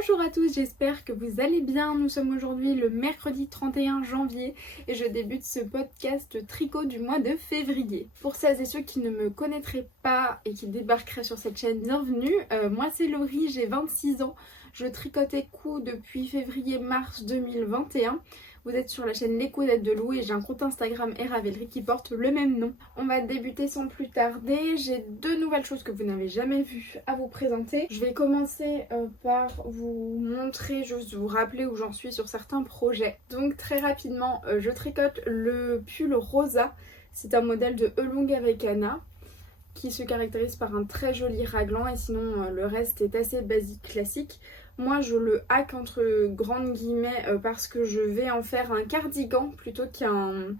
Bonjour à tous, j'espère que vous allez bien. Nous sommes aujourd'hui le mercredi 31 janvier et je débute ce podcast tricot du mois de février. Pour celles et ceux qui ne me connaîtraient pas et qui débarqueraient sur cette chaîne, bienvenue. Moi c'est Laurie, j'ai 26 ans. Je tricote et couds depuis février-mars 2021. Vous êtes sur la chaîne Les Codettes de Lou et j'ai un compte Instagram et Ravelry qui porte le même nom. On va débuter sans plus tarder. J'ai deux nouvelles choses que vous n'avez jamais vues à vous présenter. Je vais commencer par vous montrer, juste vous rappeler où j'en suis sur certains projets. Donc très rapidement, je tricote le pull Rosa. C'est un modèle de Elong avec Anna qui se caractérise par un très joli raglan et sinon le reste est assez basique classique. Moi je le hack entre grandes guillemets parce que je vais en faire un cardigan plutôt qu'un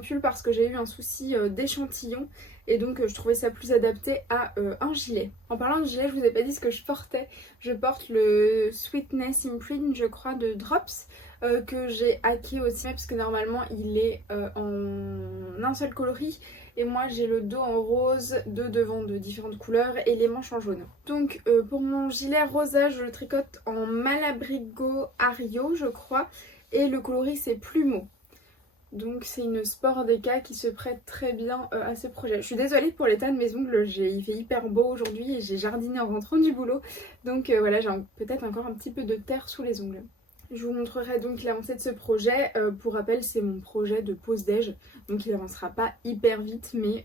pull parce que j'ai eu un souci d'échantillon et donc je trouvais ça plus adapté à un gilet. En parlant de gilet, je vous ai pas dit ce que je portais. Je porte le Sweetness Imprint je crois de Drops que j'ai hacké aussi parce que normalement il est en un seul coloris. Et moi j'ai le dos en rose, deux devants de différentes couleurs et les manches en jaune. Donc pour mon gilet rosa, je le tricote en Malabrigo Ario je crois. Et le coloris c'est Plumeau. Donc c'est une Sport Deca qui se prête très bien à ce projet. Je suis désolée pour l'état de mes ongles, il fait hyper beau aujourd'hui et j'ai jardiné en rentrant du boulot. Donc voilà, j'ai peut-être encore un petit peu de terre sous les ongles. Je vous montrerai donc l'avancée de ce projet. Pour rappel, c'est mon projet de pause déj. Donc il n'avancera pas hyper vite, mais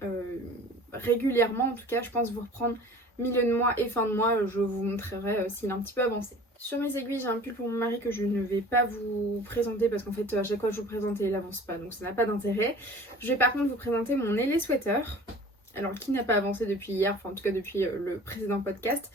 régulièrement en tout cas, je pense vous reprendre milieu de mois et fin de mois. Je vous montrerai s'il est un petit peu avancé. Sur mes aiguilles, j'ai un pull pour mon mari que je ne vais pas vous présenter parce qu'en fait à chaque fois que je vous présente il n'avance pas, donc ça n'a pas d'intérêt. Je vais par contre vous présenter mon Elé Sweater. Alors qui n'a pas avancé depuis hier, enfin en tout cas depuis le précédent podcast,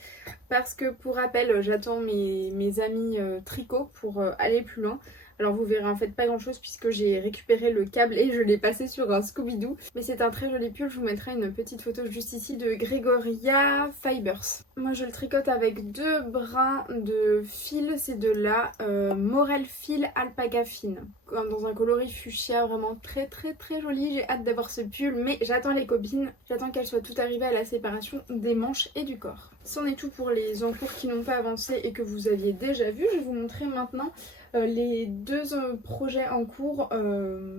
parce que pour rappel j'attends mes amis tricot pour aller plus loin. Alors vous verrez en fait pas grand chose puisque j'ai récupéré le câble et je l'ai passé sur un Scooby-Doo. Mais c'est un très joli pull, je vous mettrai une petite photo juste ici de Gregoria Fibers. Moi je le tricote avec deux brins de fil, c'est de la Morel Fil Alpaca Fine. Dans un coloris fuchsia vraiment très très très joli, j'ai hâte d'avoir ce pull mais j'attends les copines, j'attends qu'elles soient toutes arrivées à la séparation des manches et du corps. C'en est tout pour les encours qui n'ont pas avancé et que vous aviez déjà vu. Je vais vous montrer maintenant les deux projets en cours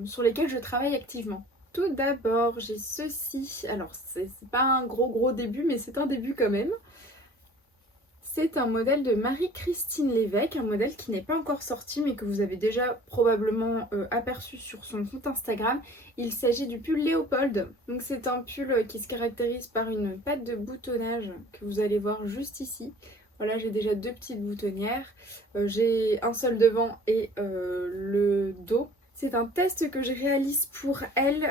sur lesquels je travaille activement. Tout d'abord j'ai ceci, alors c'est pas un gros début mais c'est un début quand même. C'est un modèle de Marie-Christine Lévesque, un modèle qui n'est pas encore sorti mais que vous avez déjà probablement aperçu sur son compte Instagram. Il s'agit du pull Léopold. Donc c'est un pull qui se caractérise par une patte de boutonnage que vous allez voir juste ici. Voilà, j'ai déjà deux petites boutonnières. J'ai un seul devant et le dos. C'est un test que je réalise pour elle.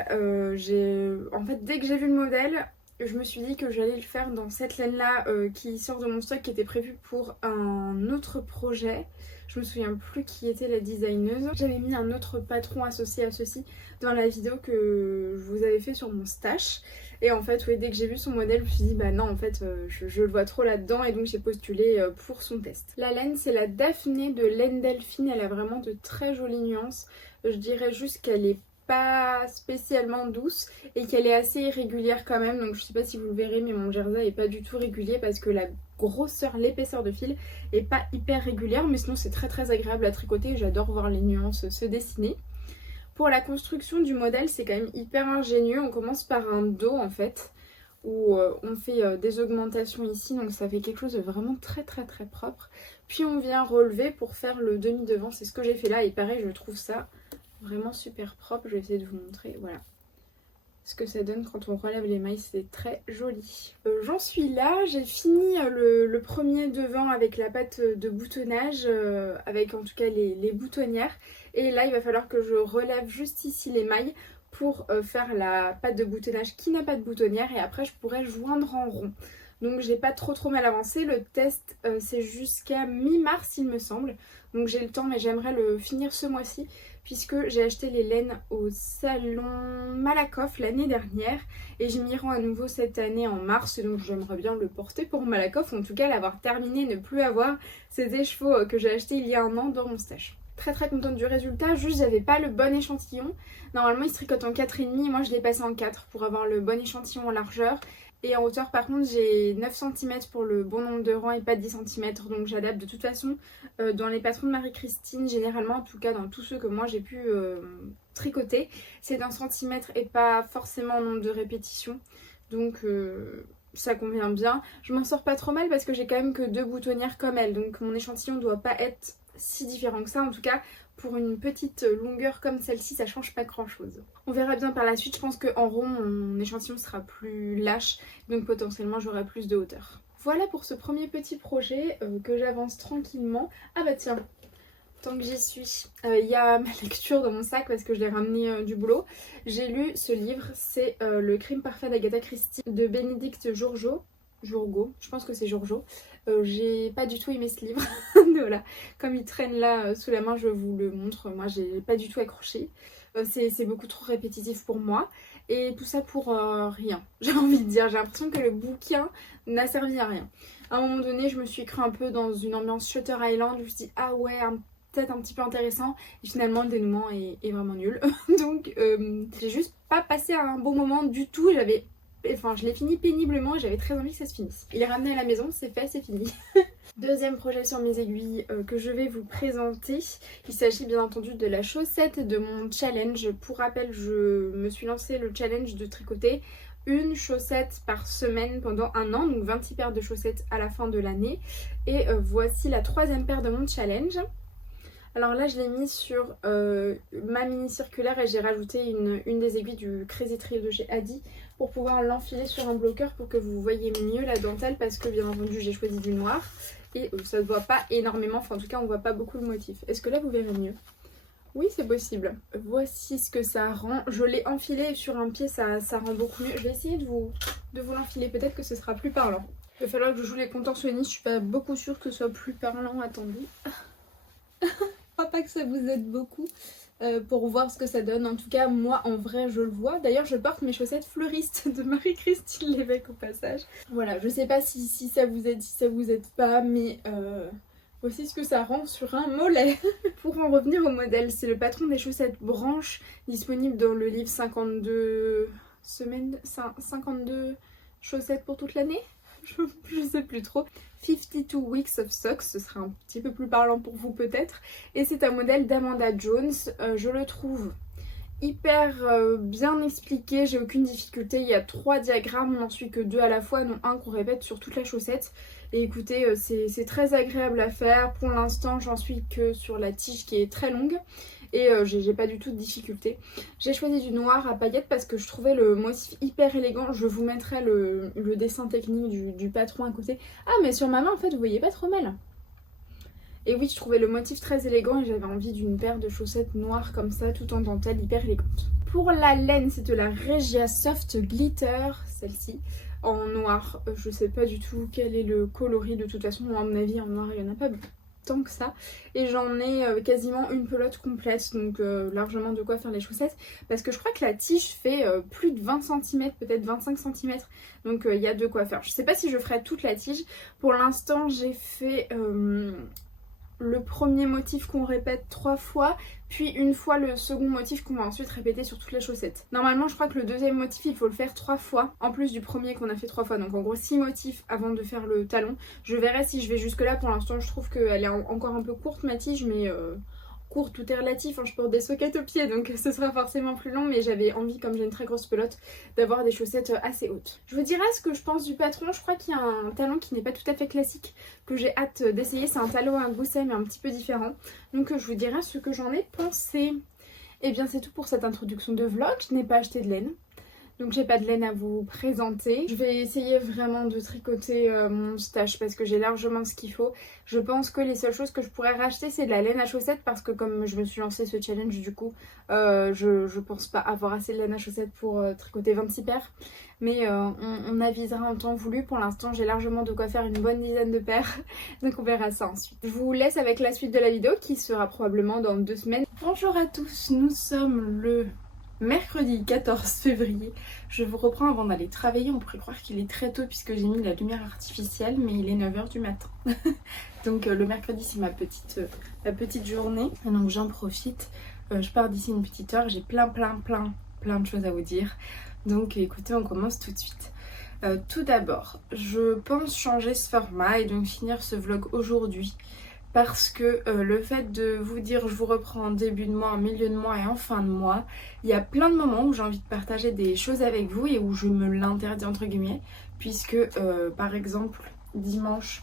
En fait, dès que j'ai vu le modèle, je me suis dit que j'allais le faire dans cette laine-là qui sort de mon stock, qui était prévue pour un autre projet. Je me souviens plus qui était la designeuse. J'avais mis un autre patron associé à ceci dans la vidéo que je vous avais fait sur mon stash. Et en fait, oui, dès que j'ai vu son modèle, je me suis dit bah non, en fait, je le vois trop là-dedans et donc j'ai postulé pour son test. La laine, c'est la Daphné de Laine Delphine. Elle a vraiment de très jolies nuances. Je dirais juste qu'elle est pas spécialement douce et qu'elle est assez irrégulière quand même, donc je sais pas si vous le verrez mais mon jersey est pas du tout régulier parce que la grosseur, l'épaisseur de fil est pas hyper régulière, mais sinon c'est très très agréable à tricoter. J'adore voir les nuances se dessiner. Pour la construction du modèle, c'est quand même hyper ingénieux. On commence par un dos en fait où on fait des augmentations ici, donc ça fait quelque chose de vraiment très très très propre, puis on vient relever pour faire le demi devant. C'est ce que j'ai fait là et pareil, je trouve ça vraiment super propre. Je vais essayer de vous montrer, voilà ce que ça donne quand on relève les mailles, c'est très joli. J'en suis là, j'ai fini le premier devant avec la patte de boutonnage, avec en tout cas les boutonnières. Et là il va falloir que je relève juste ici les mailles pour faire la patte de boutonnage qui n'a pas de boutonnière et après je pourrais joindre en rond. Donc j'ai pas trop mal avancé, le test c'est jusqu'à mi-mars il me semble. Donc j'ai le temps mais j'aimerais le finir ce mois-ci puisque j'ai acheté les laines au salon Malakoff l'année dernière et je m'y rends à nouveau cette année en mars, donc j'aimerais bien le porter pour Malakoff, en tout cas l'avoir terminé, ne plus avoir ces écheveaux que j'ai achetés il y a un an dans mon stash. Très contente du résultat, juste j'avais pas le bon échantillon. Normalement il se tricote en 4,5, moi je l'ai passé en 4 pour avoir le bon échantillon en largeur. Et en hauteur par contre j'ai 9 cm pour le bon nombre de rangs et pas 10 cm, donc j'adapte de toute façon. Dans les patrons de Marie-Christine, généralement en tout cas dans tous ceux que moi j'ai pu tricoter, c'est d'un centimètre et pas forcément en nombre de répétitions. Donc ça convient bien. Je m'en sors pas trop mal parce que j'ai quand même que 2 boutonnières comme elle, donc mon échantillon doit pas être si différent que ça. En tout cas pour une petite longueur comme celle-ci ça change pas grand chose. On verra bien par la suite, je pense qu'en rond mon échantillon sera plus lâche, donc potentiellement j'aurai plus de hauteur. Voilà pour ce premier petit projet que j'avance tranquillement. Ah bah tiens, tant que j'y suis, il y a ma lecture dans mon sac parce que je l'ai ramené du boulot. J'ai lu ce livre, c'est Le crime parfait d'Agatha Christie de Bénédicte Jourgo, je pense que c'est Jourgo. J'ai pas du tout aimé ce livre, voilà, comme il traîne là sous la main je vous le montre, moi j'ai pas du tout accroché. C'est beaucoup trop répétitif pour moi et tout ça pour rien, j'ai envie de dire. J'ai l'impression que le bouquin n'a servi à rien. À un moment donné je me suis cru un peu dans une ambiance Shutter Island où je me suis dit ah ouais peut-être un petit peu intéressant et finalement le dénouement est vraiment nul. Donc j'ai juste pas passé un bon moment du tout. Je l'ai fini péniblement et j'avais très envie que ça se finisse. Il est ramené à la maison, c'est fait, c'est fini. Deuxième projet sur mes aiguilles que je vais vous présenter. Il s'agit bien entendu de la chaussette de mon challenge. Pour rappel, je me suis lancé le challenge de tricoter une chaussette par semaine pendant un an, donc 26 paires de chaussettes à la fin de l'année. Et voici la 3e paire de mon challenge. Alors là je l'ai mis sur ma mini circulaire et j'ai rajouté une des aiguilles du Crazy Trio de chez Adi pour pouvoir l'enfiler sur un bloqueur pour que vous voyez mieux la dentelle, parce que bien entendu j'ai choisi du noir et ça ne se voit pas énormément, enfin en tout cas on ne voit pas beaucoup le motif. Est-ce que là vous verrez mieux? Oui, c'est possible. Voici ce que ça rend. Je l'ai enfilé sur un pied, ça rend beaucoup mieux. Je vais essayer de vous l'enfiler, peut-être que ce sera plus parlant. Il va falloir que je joue les contorsionnistes, je suis pas beaucoup sûre que ce soit plus parlant. Attendez. Je crois pas que ça vous aide beaucoup pour voir ce que ça donne. En tout cas moi en vrai je le vois. D'ailleurs je porte mes chaussettes fleuristes de Marie-Christine Lévesque au passage. Voilà, je sais pas si ça vous aide, si ça vous aide pas, mais voici ce que ça rend sur un mollet. Pour en revenir au modèle, c'est le patron des chaussettes branches disponible dans le livre 52 chaussettes pour toute l'année. Je sais plus trop. 52 Weeks of Socks, ce sera un petit peu plus parlant pour vous peut-être. Et c'est un modèle d'Amanda Jones. Je le trouve hyper bien expliqué, j'ai aucune difficulté. Il y a 3 diagrammes, on n'en suit que 2 à la fois, non un qu'on répète sur toute la chaussette. Et écoutez, c'est très agréable à faire. Pour l'instant, j'en suis que sur la tige qui est très longue. Et j'ai pas du tout de difficulté. J'ai choisi du noir à paillettes parce que je trouvais le motif hyper élégant. Je vous mettrai le dessin technique du patron à côté. Ah mais sur ma main en fait vous voyez pas trop mal. Et oui, je trouvais le motif très élégant et j'avais envie d'une paire de chaussettes noires comme ça, tout en dentelle, hyper élégante. Pour la laine, c'est de la Regia Soft Glitter, celle-ci, en noir. Je sais pas du tout quel est le coloris, de toute façon, à mon avis en noir il y en a pas tant que ça. Et j'en ai quasiment une pelote complète, donc largement de quoi faire les chaussettes. Parce que je crois que la tige fait plus de 20 cm, peut-être 25 cm. Donc il y a de quoi faire. Je sais pas si je ferai toute la tige. Pour l'instant, j'ai fait le premier motif qu'on répète 3 fois, puis une fois le second motif qu'on va ensuite répéter sur toutes les chaussettes. Normalement je crois que le deuxième motif il faut le faire 3 fois, en plus du premier qu'on a fait 3 fois, donc en gros 6 motifs avant de faire le talon. Je verrai si je vais jusque là, pour l'instant je trouve qu'elle est encore un peu courte ma tige, mais courte, tout est relatif, hein, je porte des soquettes aux pieds donc ce sera forcément plus long, mais j'avais envie, comme j'ai une très grosse pelote, d'avoir des chaussettes assez hautes. Je vous dirai ce que je pense du patron. Je crois qu'il y a un talon qui n'est pas tout à fait classique que j'ai hâte d'essayer, c'est un talon à gousset mais un petit peu différent, donc je vous dirai ce que j'en ai pensé. Et bien c'est tout pour cette introduction de vlog. Je n'ai pas acheté de laine, donc j'ai pas de laine à vous présenter. Je vais essayer vraiment de tricoter mon stash parce que j'ai largement ce qu'il faut. Je pense que les seules choses que je pourrais racheter c'est de la laine à chaussettes, parce que comme je me suis lancé ce challenge du coup, je pense pas avoir assez de laine à chaussettes pour tricoter 26 paires. Mais on avisera en temps voulu. Pour l'instant j'ai largement de quoi faire une bonne dizaine de paires, donc on verra ça ensuite. Je vous laisse avec la suite de la vidéo qui sera probablement dans 2 semaines. Bonjour à tous, nous sommes le mercredi 14 février, je vous reprends avant d'aller travailler. On pourrait croire qu'il est très tôt puisque j'ai mis la lumière artificielle, mais il est 9 h du matin. Donc le mercredi c'est ma petite journée, donc j'en profite. Je pars d'ici une petite heure, j'ai plein de choses à vous dire. Donc écoutez, on commence tout de suite. Tout d'abord, je pense changer ce format et donc finir ce vlog aujourd'hui parce que le fait de vous dire je vous reprends en début de mois, en milieu de mois et en fin de mois, il y a plein de moments où j'ai envie de partager des choses avec vous et où je me l'interdis entre guillemets, puisque par exemple dimanche,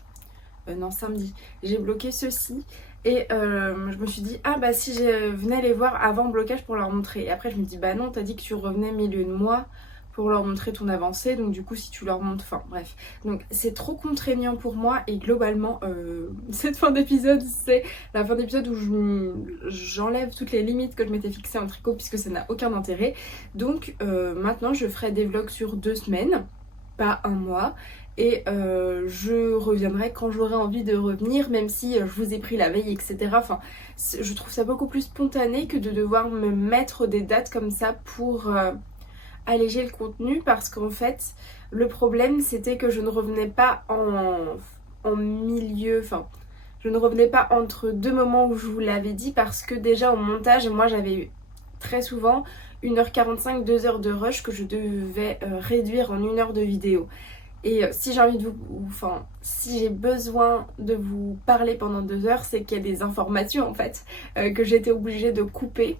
non samedi, j'ai bloqué ceci et je me suis dit ah bah si je venais les voir avant le blocage pour leur montrer, et après je me dis bah non, t'as dit que tu revenais milieu de mois pour leur montrer ton avancée, donc du coup si tu leur montres, enfin bref, donc c'est trop contraignant pour moi et globalement cette fin d'épisode c'est la fin d'épisode où j'enlève toutes les limites que je m'étais fixées en tricot puisque ça n'a aucun intérêt. Donc maintenant je ferai des vlogs sur 2 semaines, pas un mois, et je reviendrai quand j'aurai envie de revenir, même si je vous ai pris la veille, etc. Enfin, je trouve ça beaucoup plus spontané que de devoir me mettre des dates comme ça pour alléger le contenu, parce qu'en fait le problème c'était que je ne revenais pas en milieu, enfin je ne revenais pas entre deux moments où je vous l'avais dit, parce que déjà au montage moi j'avais très souvent 1h45, 2h de rush que je devais réduire en 1 heure de vidéo. Et si j'ai envie de enfin si j'ai besoin de vous parler pendant 2 heures, c'est qu'il y a des informations en fait que j'étais obligée de couper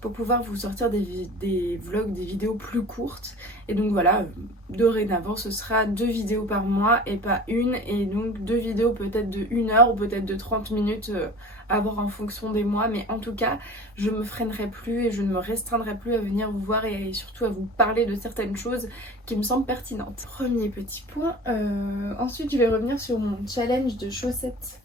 pour pouvoir vous sortir des vlogs, des vidéos plus courtes. Et donc voilà, dorénavant ce sera 2 vidéos par mois et pas une, et donc 2 vidéos peut-être de 1 heure ou peut-être de 30 minutes à voir en fonction des mois, mais en tout cas je me freinerai plus et je ne me restreindrai plus à venir vous voir et surtout à vous parler de certaines choses qui me semblent pertinentes. Premier petit point. Ensuite je vais revenir sur mon challenge de chaussettes.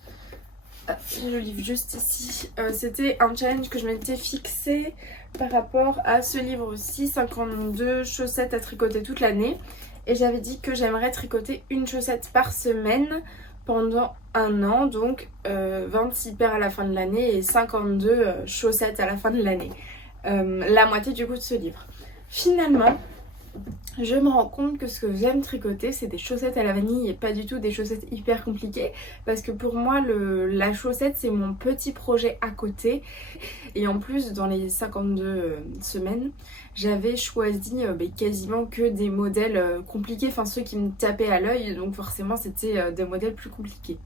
Ah, je le livre juste ici. C'était un challenge que je m'étais fixé par rapport à ce livre aussi, 52 chaussettes à tricoter toute l'année. Et j'avais dit que j'aimerais tricoter une chaussette par semaine pendant 1 an, donc 26 paires à la fin de l'année et 52 chaussettes à la fin de l'année. La moitié du coup de ce livre. Finalement, je me rends compte que ce que j'aime tricoter c'est des chaussettes à la vanille et pas du tout des chaussettes hyper compliquées, parce que pour moi la chaussette c'est mon petit projet à côté. Et en plus dans les 52 semaines j'avais choisi quasiment que des modèles compliqués, enfin ceux qui me tapaient à l'œil, donc forcément c'était des modèles plus compliqués.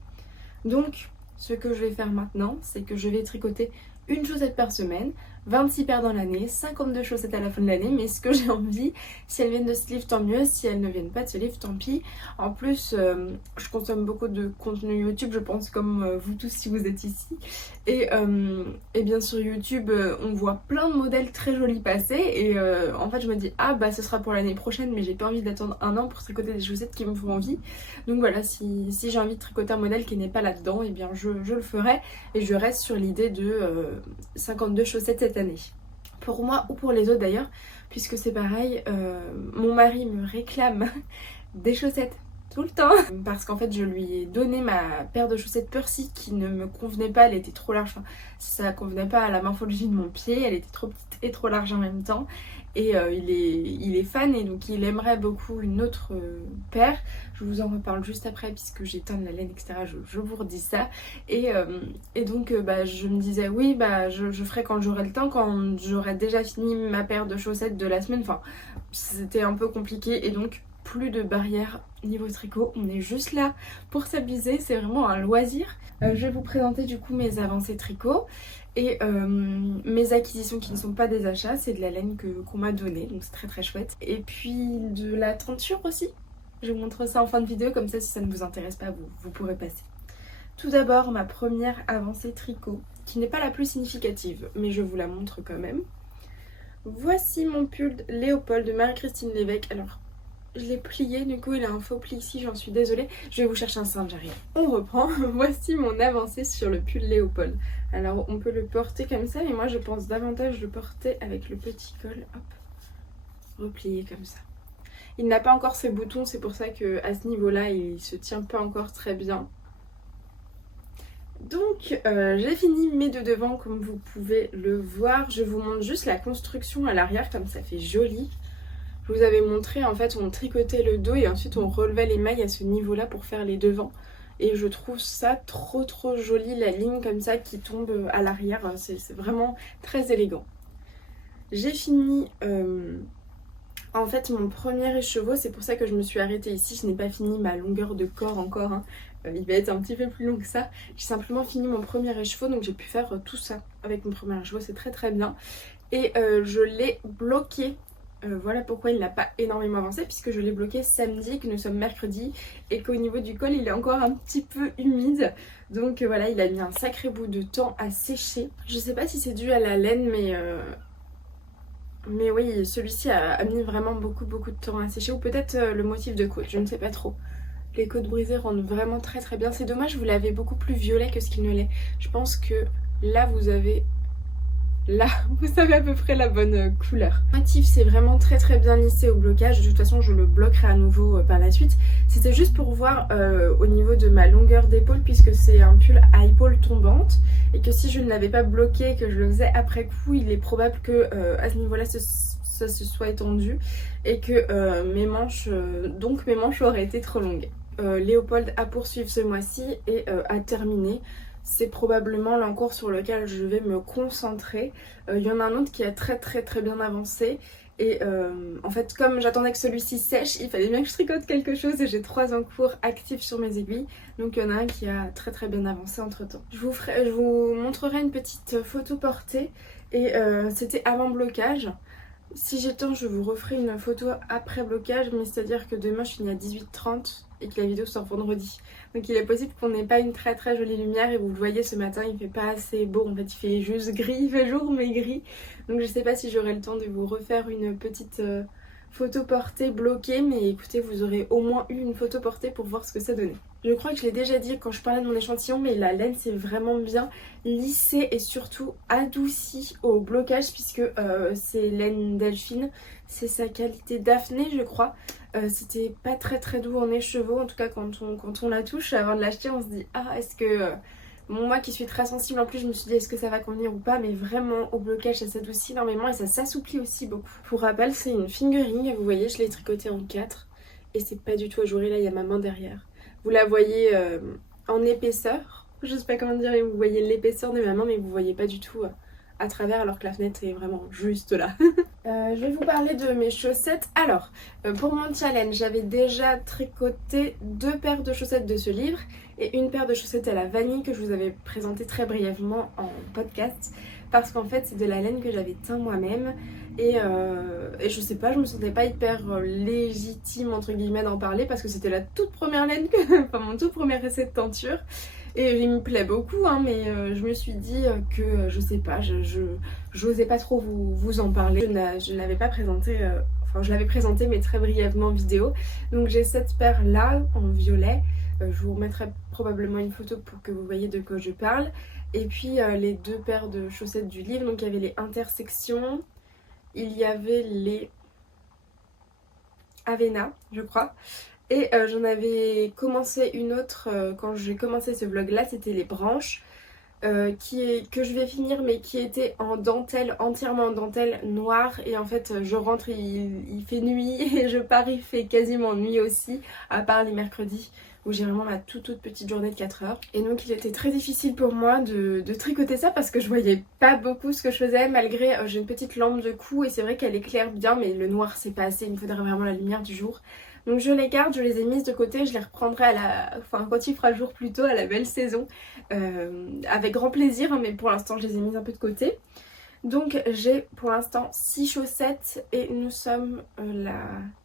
Donc ce que je vais faire maintenant c'est que je vais tricoter une chaussette par semaine, 26 paires dans l'année, 52 chaussettes à la fin de l'année, mais ce que j'ai envie, si elles viennent de ce livre tant mieux, si elles ne viennent pas de ce livre tant pis. En plus je consomme beaucoup de contenu YouTube, je pense comme vous tous si vous êtes ici, et bien sur YouTube on voit plein de modèles très jolis passer, et en fait je me dis ah bah ce sera pour l'année prochaine, mais j'ai pas envie d'attendre 1 an pour tricoter des chaussettes qui me font envie. Donc voilà, si j'ai envie de tricoter un modèle qui n'est pas là-dedans, et bien je le ferai, et je reste sur l'idée de 52 chaussettes cette année. Pour moi ou pour les autres d'ailleurs, puisque c'est pareil, mon mari me réclame des chaussettes tout le temps, parce qu'en fait je lui ai donné ma paire de chaussettes Percy qui ne me convenait pas, elle était trop large, enfin, ça convenait pas à la morphologie de mon pied, elle était trop petite et trop large en même temps, et il est fan, et donc il aimerait beaucoup une autre paire. Je vous en reparle juste après puisque j'éteins la laine, etc. Je vous redis ça. Et donc je me disais oui, je ferai quand j'aurai le temps, quand j'aurai déjà fini ma paire de chaussettes de la semaine. Enfin c'était un peu compliqué, et donc plus de barrière niveau tricot, on est juste là pour s'amuser, c'est vraiment un loisir. Je vais vous présenter du coup mes avancées tricot et mes acquisitions qui ne sont pas des achats, c'est de la laine qu'on m'a donnée, donc c'est très très chouette. Et puis de la teinture aussi, je vous montre ça en fin de vidéo, comme ça si ça ne vous intéresse pas vous pourrez passer. Tout d'abord ma première avancée tricot, qui n'est pas la plus significative, mais je vous la montre quand même. Voici mon pull Léopold de Marie-Christine Lévesque. Alors je l'ai plié, du coup il a un faux pli ici, j'en suis désolée. Je vais vous chercher un cintre, j'arrive. On reprend. Voici mon avancée sur le pull Léopold. Alors on peut le porter comme ça, mais moi je pense davantage le porter avec le petit col, hop, replié comme ça. Il n'a pas encore ses boutons, c'est pour ça qu'à ce niveau-là il se tient pas encore très bien. Donc j'ai fini mes deux devants comme vous pouvez le voir. Je vous montre juste la construction à l'arrière, comme ça fait joli. Je vous avais montré, en fait on tricotait le dos et ensuite on relevait les mailles à ce niveau là pour faire les devants, et je trouve ça trop joli, la ligne comme ça qui tombe à l'arrière, c'est vraiment très élégant. J'ai fini En fait mon premier écheveau, c'est pour ça que je me suis arrêtée ici, je n'ai pas fini ma longueur de corps encore, hein. Il va être un petit peu plus long que ça. J'ai simplement fini mon premier écheveau, donc j'ai pu faire tout ça avec mon premier écheveau, c'est très très bien. Et je l'ai bloqué. Voilà pourquoi il n'a pas énormément avancé, puisque je l'ai bloqué samedi, que nous sommes mercredi, et qu'au niveau du col il est encore un petit peu humide. Donc voilà, il a mis un sacré bout de temps à sécher. Je sais pas si c'est dû à la laine, mais oui, celui-ci a mis vraiment beaucoup de temps à sécher, ou peut-être le motif de côte, je ne sais pas trop. Les côtes brisées rendent vraiment très très bien. C'est dommage, vous l'avez beaucoup plus violet que ce qu'il ne l'est. Je pense que là vous avez à peu près la bonne couleur. Le motif c'est vraiment très très bien lissé au blocage. De toute façon je le bloquerai à nouveau par la suite. C'était juste pour voir au niveau de ma longueur d'épaule, puisque c'est un pull à épaules tombantes, et que si je ne l'avais pas bloqué, que je le faisais après coup, il est probable que à ce niveau là ça se soit étendu et que mes manches auraient été trop longues. Léopold à poursuivre ce mois-ci et à terminer. C'est probablement l'encours sur lequel je vais me concentrer. Il y en a un autre qui a très bien avancé. Et en fait, comme j'attendais que celui-ci sèche, il fallait bien que je tricote quelque chose, et j'ai 3 encours actifs sur mes aiguilles. Donc il y en a un qui a très bien avancé entre temps. Je vous montrerai une petite photo portée, et c'était avant blocage. Si j'ai le temps, je vous referai une photo après blocage, mais c'est-à-dire que demain je finis à 18h30 et que la vidéo sort vendredi. Donc il est possible qu'on n'ait pas une très jolie lumière, et vous le voyez ce matin, il fait pas assez beau, en fait il fait juste gris, il fait jour mais gris. Donc je sais pas si j'aurai le temps de vous refaire une petite photo portée bloquée, mais écoutez, vous aurez au moins eu une photo portée pour voir ce que ça donnait. Je crois que je l'ai déjà dit quand je parlais de mon échantillon, mais la laine c'est vraiment bien lissée et surtout adoucie au blocage, puisque c'est laine Delphine, c'est sa qualité Daphné je crois. C'était pas très doux en écheveau, en tout cas quand on la touche avant de l'acheter on se dit ah est-ce que... Bon, moi qui suis très sensible en plus, je me suis dit est-ce que ça va convenir ou pas, mais vraiment au blocage ça s'adoucit énormément et ça s'assouplit aussi beaucoup. Pour rappel c'est une fingering, vous voyez je l'ai tricotée en 4 et c'est pas du tout ajouré, là il y a ma main derrière. Vous la voyez en épaisseur, je sais pas comment dire, vous voyez l'épaisseur de ma main mais vous voyez pas du tout à travers, alors que la fenêtre est vraiment juste là. Je vais vous parler de mes chaussettes. Alors, pour mon challenge, j'avais déjà tricoté 2 paires de chaussettes de ce livre et une paire de chaussettes à la vanille que je vous avais présentée très brièvement en podcast, parce qu'en fait c'est de la laine que j'avais teint moi-même et je sais pas, je me sentais pas hyper légitime entre guillemets d'en parler, parce que c'était la toute première laine enfin mon tout premier essai de teinture. Et il me plaît beaucoup, hein, mais je me suis dit que, je sais pas, j'osais pas trop vous en parler. Je ne l'avais pas présenté, enfin je l'avais présenté mais très brièvement en vidéo. Donc j'ai cette paire là en violet, je vous remettrai probablement une photo pour que vous voyez de quoi je parle. Et puis les 2 paires de chaussettes du livre, donc il y avait les intersections, il y avait les Avena je crois. Et j'en avais commencé une autre quand j'ai commencé ce vlog là, c'était les branches que je vais finir, mais qui était en dentelle, entièrement en dentelle noire. Et en fait je rentre, il fait nuit et je pars, il fait quasiment nuit aussi, à part les mercredis où j'ai vraiment ma toute petite journée de 4 heures. Et donc il était très difficile pour moi de tricoter ça, parce que je voyais pas beaucoup ce que je faisais, malgré j'ai une petite lampe de cou et c'est vrai qu'elle éclaire bien, mais le noir c'est pas assez, il me faudrait vraiment la lumière du jour. Donc je les garde, je les ai mises de côté, je les reprendrai quand il fera jour plutôt, à la belle saison, avec grand plaisir, mais pour l'instant je les ai mises un peu de côté. Donc j'ai pour l'instant 6 chaussettes et nous sommes la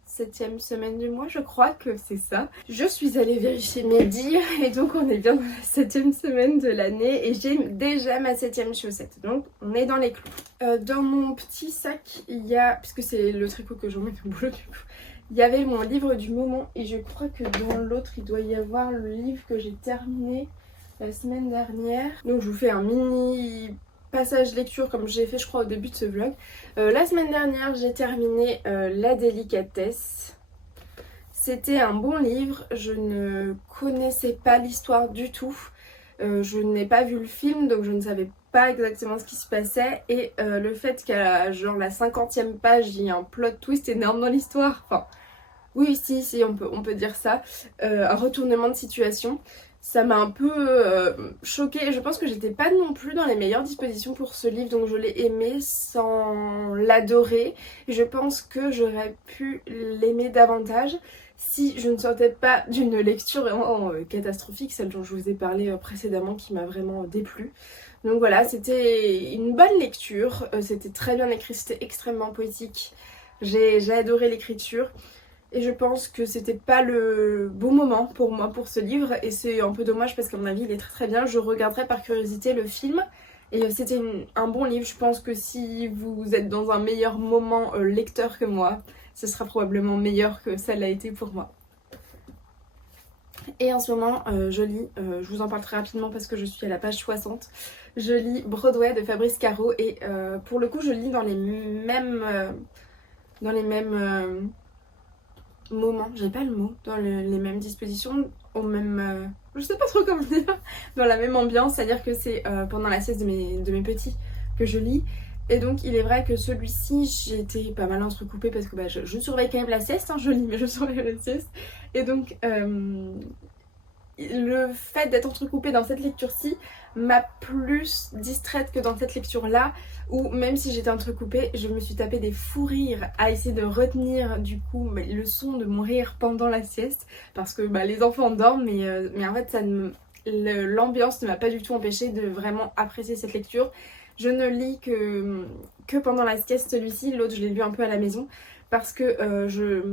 7e semaine du mois, je crois que c'est ça. Je suis allée vérifier mes dires et donc on est bien dans la 7e semaine de l'année et j'ai déjà ma 7e chaussette, donc on est dans les clous. Dans mon petit sac il y a, puisque c'est le tricot que j'emmène au boulot du coup, il y avait mon livre du moment, et je crois que dans l'autre il doit y avoir le livre que j'ai terminé la semaine dernière. Donc je vous fais un mini passage lecture comme j'ai fait je crois au début de ce vlog. La semaine dernière j'ai terminé La délicatesse. C'était un bon livre, je ne connaissais pas l'histoire du tout. Je n'ai pas vu le film, donc je ne savais pas exactement ce qui se passait, et le fait qu'à genre la 50e page il y ait un plot twist énorme dans l'histoire, enfin oui si on peut dire ça, un retournement de situation, ça m'a un peu choquée. Je pense que j'étais pas non plus dans les meilleures dispositions pour ce livre, donc je l'ai aimé sans l'adorer. Je pense que j'aurais pu l'aimer davantage si je ne sortais pas d'une lecture vraiment catastrophique, celle dont je vous ai parlé précédemment, qui m'a vraiment déplu. Donc voilà, c'était une bonne lecture, c'était très bien écrit, c'était extrêmement poétique. J'ai adoré l'écriture. Et je pense que c'était pas le bon moment pour moi pour ce livre. Et c'est un peu dommage parce qu'à mon avis il est très très bien. Je regarderai par curiosité le film. Et c'était un bon livre. Je pense que si vous êtes dans un meilleur moment lecteur que moi, ce sera probablement meilleur que ça l'a été pour moi. Et en ce moment je lis, je vous en parle très rapidement parce que je suis à la page 60. Je lis Broadway de Fabrice Caro et pour le coup je lis dans les mêmes moment, j'ai pas le mot, dans les mêmes dispositions, au même... je sais pas trop comment dire, dans la même ambiance, c'est-à-dire que c'est pendant la sieste de mes petits que je lis. Et donc il est vrai que celui-ci, j'ai été pas mal entrecoupée parce que je surveille quand même la sieste, hein, je lis mais je surveille la sieste. Et donc le fait d'être entrecoupée dans cette lecture-ci m'a plus distraite que dans cette lecture-là, où même si j'étais entrecoupée, je me suis tapé des fous rires à essayer de retenir du coup le son de mon rire pendant la sieste, parce que les enfants dorment, mais en fait l'ambiance ne m'a pas du tout empêché de vraiment apprécier cette lecture. Je ne lis que pendant la sieste celui-ci, l'autre je l'ai lu un peu à la maison. Parce que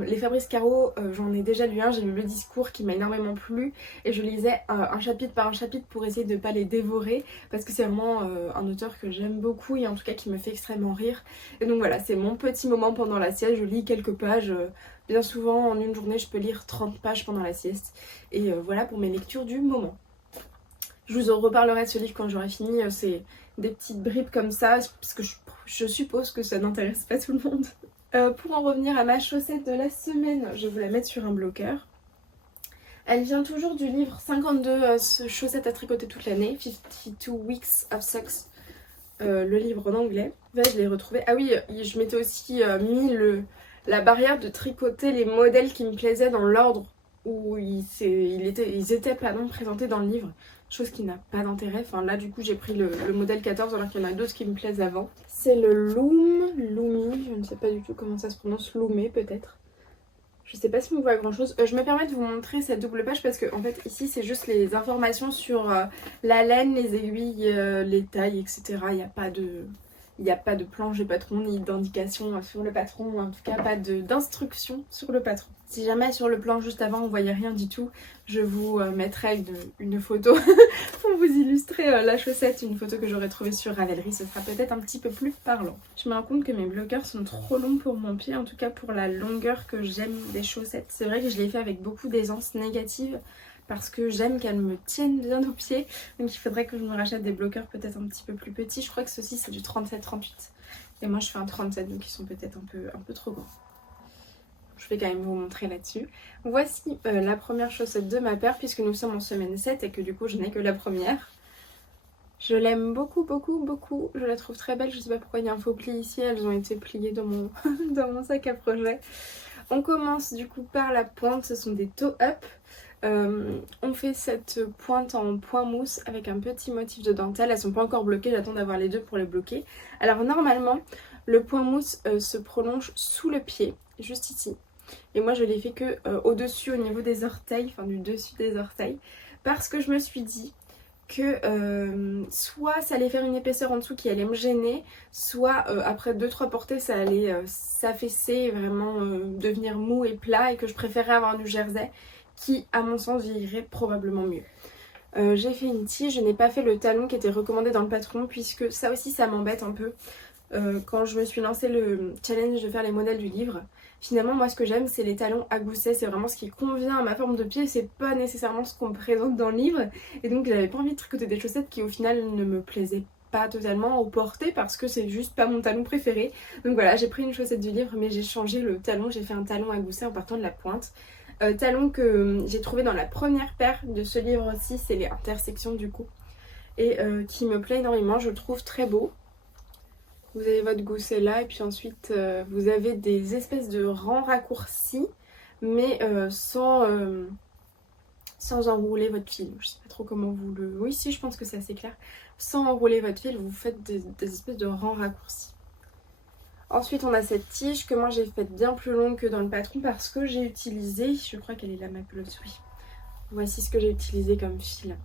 les Fabrice Caro, j'en ai déjà lu un, j'ai lu Le Discours qui m'a énormément plu et je lisais un chapitre par un chapitre pour essayer de ne pas les dévorer parce que c'est vraiment un auteur que j'aime beaucoup et en tout cas qui me fait extrêmement rire. Et donc voilà, c'est mon petit moment pendant la sieste, je lis quelques pages, bien souvent en une journée je peux lire 30 pages pendant la sieste et voilà pour mes lectures du moment. Je vous en reparlerai de ce livre quand j'aurai fini, c'est des petites bribes comme ça parce que je suppose que ça n'intéresse pas tout le monde. Pour en revenir à ma chaussette de la semaine, je vais vous la mettre sur un bloqueur. Elle vient toujours du livre 52 chaussettes à tricoter toute l'année, 52 Weeks of Socks, le livre en anglais. Là, je l'ai retrouvé. Ah oui, je m'étais aussi mis la barrière de tricoter les modèles qui me plaisaient dans l'ordre où ils étaient présentés dans le livre. Chose qui n'a pas d'intérêt. Enfin là du coup j'ai pris le modèle 14 alors qu'il y en a d'autres qui me plaisent avant. C'est le Lumi, je ne sais pas du tout comment ça se prononce, Loumé peut-être. Je sais pas si on voit grand chose. Je me permets de vous montrer cette double page parce que en fait ici c'est juste les informations sur la laine, les aiguilles, les tailles, etc. Il n'y a pas de planche de patron ni d'indication sur le patron, en tout cas pas d'instruction sur le patron. Si jamais sur le plan juste avant on voyait rien du tout, je vous mettrai une photo pour vous illustrer la chaussette, une photo que j'aurais trouvée sur Ravelry, ce sera peut-être un petit peu plus parlant. Je me rends compte que mes bloqueurs sont trop longs pour mon pied, en tout cas pour la longueur que j'aime des chaussettes. C'est vrai que je l'ai fait avec beaucoup d'aisance négative parce que j'aime qu'elles me tiennent bien aux pieds, donc il faudrait que je me rachète des bloqueurs peut-être un petit peu plus petits. Je crois que ceux-ci c'est du 37-38 et moi je fais un 37 donc ils sont peut-être un peu trop grands. Je vais quand même vous montrer là-dessus. Voici la première chaussette de ma paire puisque nous sommes en semaine 7 et que du coup je n'ai que la première. Je l'aime beaucoup beaucoup beaucoup, je la trouve très belle, je sais pas pourquoi il y a un faux pli ici, elles ont été pliées dans mon, dans mon sac à projet. On commence du coup par la pointe, ce sont des toe-up. On fait cette pointe en point mousse avec un petit motif de dentelle, elles sont pas encore bloquées, j'attends d'avoir les deux pour les bloquer. Alors normalement le point mousse se prolonge sous le pied, juste ici. Et moi je l'ai fait que au-dessus au niveau des orteils, enfin du dessus des orteils, parce que je me suis dit que soit ça allait faire une épaisseur en dessous qui allait me gêner, soit après 2-3 portées ça allait s'affaisser, vraiment devenir mou et plat et que je préférais avoir du jersey qui à mon sens vieillirait probablement mieux. J'ai fait une tige, je n'ai pas fait le talon qui était recommandé dans le patron puisque ça aussi ça m'embête un peu. Quand je me suis lancé le challenge de faire les modèles du livre, finalement moi ce que j'aime c'est les talons à gousset, c'est vraiment ce qui convient à ma forme de pied, c'est pas nécessairement ce qu'on me présente dans le livre et donc j'avais pas envie de tricoter des chaussettes qui au final ne me plaisaient pas totalement au porté parce que c'est juste pas mon talon préféré. Donc voilà, j'ai pris une chaussette du livre mais j'ai changé le talon, j'ai fait un talon à gousset en partant de la pointe. Talon que j'ai trouvé dans la première paire de ce livre aussi, c'est les intersections du coup et qui me plaît énormément, je le trouve très beau. Vous avez votre gousset là et puis ensuite vous avez des espèces de rangs raccourcis mais sans sans enrouler votre fil. Je sais pas trop comment vous le... Oui, si, je pense que c'est assez clair. Sans enrouler votre fil, vous faites des espèces de rangs raccourcis. Ensuite, on a cette tige que moi j'ai faite bien plus longue que dans le patron parce que j'ai utilisé, je crois qu'elle est là ma pelote, oui. Voici ce que j'ai utilisé comme fil.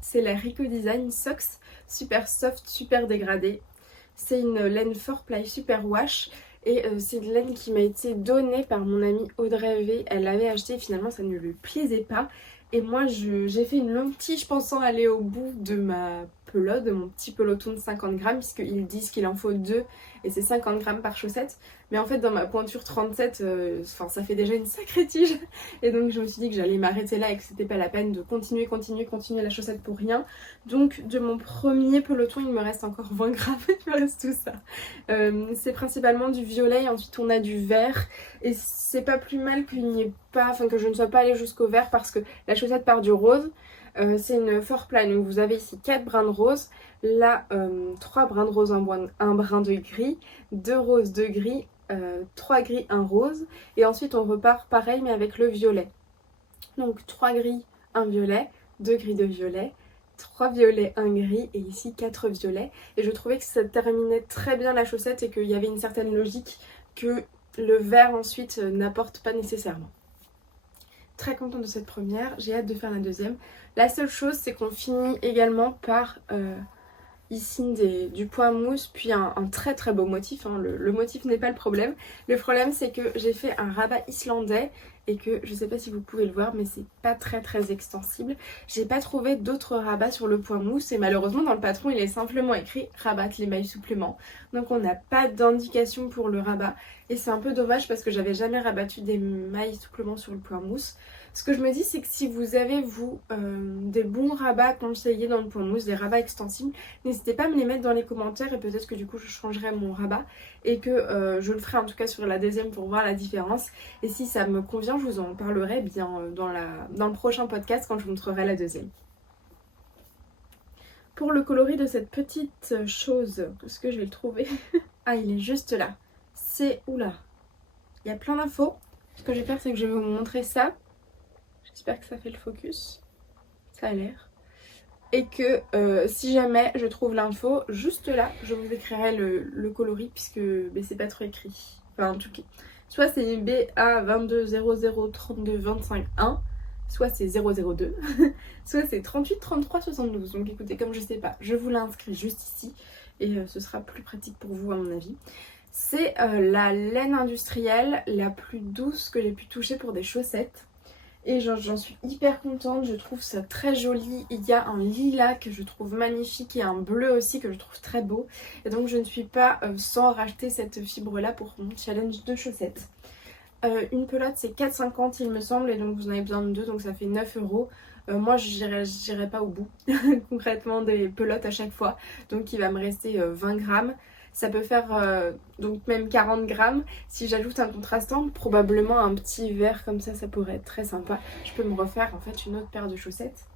C'est la Rico Design Socks, super soft, super dégradée. C'est une laine 4ply super wash et c'est une laine qui m'a été donnée par mon amie Audrey V. Elle l'avait achetée et finalement ça ne lui plaisait pas. Et moi j'ai fait une longue tige pensant aller au bout de ma pelote, de mon petit peloton de 50 grammes puisqu'ils disent qu'il en faut 2 et c'est 50 grammes par chaussette. Mais en fait dans ma pointure 37, ça fait déjà une sacrée tige. Et donc je me suis dit que j'allais m'arrêter là et que c'était pas la peine de continuer la chaussette pour rien. Donc de mon premier peloton il me reste encore 20 grammes, il me reste tout ça. C'est principalement du violet, ensuite on a du vert. Et c'est pas plus mal qu'il n'y ait pas, que je ne sois pas allée jusqu'au vert parce que la chaussette part du rose. C'est une 4ply, donc vous avez ici 4 brins de rose, là 3 brins de rose, un brin de gris, 2 roses, 2 gris, 3 gris, 1 rose, et ensuite on repart pareil mais avec le violet. Donc 3 gris, 1 violet, 2 gris, 2 violets, 3 violets, 1 gris et ici 4 violets. Et je trouvais que ça terminait très bien la chaussette et qu'il y avait une certaine logique que le vert ensuite n'apporte pas nécessairement. Très contente de cette première, j'ai hâte de faire la deuxième. La seule chose c'est qu'on finit également par ici du point mousse puis un très très beau motif, hein. Le motif n'est pas le problème. Le problème c'est que j'ai fait un rabat islandais et que je sais pas si vous pouvez le voir mais c'est pas très très extensible. J'ai pas trouvé d'autres rabats sur le point mousse et malheureusement dans le patron il est simplement écrit rabattre les mailles suppléments. Donc on n'a pas d'indication pour le rabat et c'est un peu dommage parce que j'avais jamais rabattu des mailles suppléments sur le point mousse. Ce que je me dis c'est que si vous avez vous des bons rabats conseillés dans le point mousse, des rabats extensibles, n'hésitez pas à me les mettre dans les commentaires et peut-être que du coup je changerai mon rabat et que je le ferai en tout cas sur la deuxième pour voir la différence. Et si ça me convient je vous en parlerai bien dans le prochain podcast quand je vous montrerai la deuxième. Pour le coloris de cette petite chose, est-ce que je vais le trouver? Ah il est juste là. C'est... Oula, il y a plein d'infos. Ce que je vais faire c'est que je vais vous montrer ça. J'espère que ça fait le focus. Ça a l'air. Et que si jamais je trouve l'info, juste là, je vous écrirai le coloris puisque c'est pas trop écrit. Enfin en tout cas. Soit c'est BA22003225-1, soit c'est 002, soit c'est 383372. Donc écoutez, comme je sais pas, je vous l'inscris juste ici et ce sera plus pratique pour vous à mon avis. C'est la laine industrielle la plus douce que j'ai pu toucher pour des chaussettes. Et j'en suis hyper contente, je trouve ça très joli. Il y a un lilas que je trouve magnifique et un bleu aussi que je trouve très beau. Et donc je ne suis pas sans racheter cette fibre là pour mon challenge de chaussettes. Une pelote c'est 4,50 il me semble et donc vous en avez besoin de 2 donc ça fait 9 €. Moi j'irai pas au bout concrètement des pelotes à chaque fois. Donc il va me rester 20 grammes. Ça peut faire donc même 40 grammes. Si j'ajoute un contrastant, probablement un petit vert comme ça pourrait être très sympa. Je peux me refaire en fait une autre paire de chaussettes.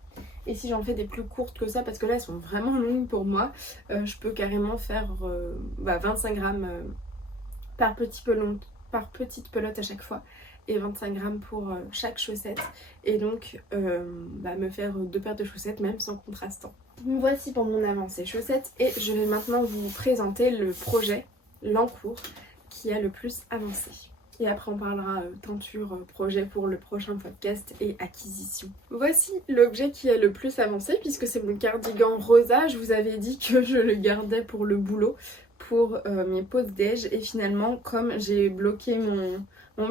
Et si j'en fais des plus courtes que ça, parce que là elles sont vraiment longues pour moi, je peux carrément faire 25 grammes par petite pelote à chaque fois. Et 25 grammes pour chaque chaussette. Et donc me faire 2 paires de chaussettes même sans contrastant. Voici pour mon avancée chaussettes et je vais maintenant vous présenter le projet, l'encours, qui a le plus avancé. Et après on parlera teinture, projet pour le prochain podcast et acquisition. Voici l'objet qui a le plus avancé puisque c'est mon cardigan rosa. Je vous avais dit que je le gardais pour le boulot, pour mes pauses déj. Et finalement comme j'ai bloqué mon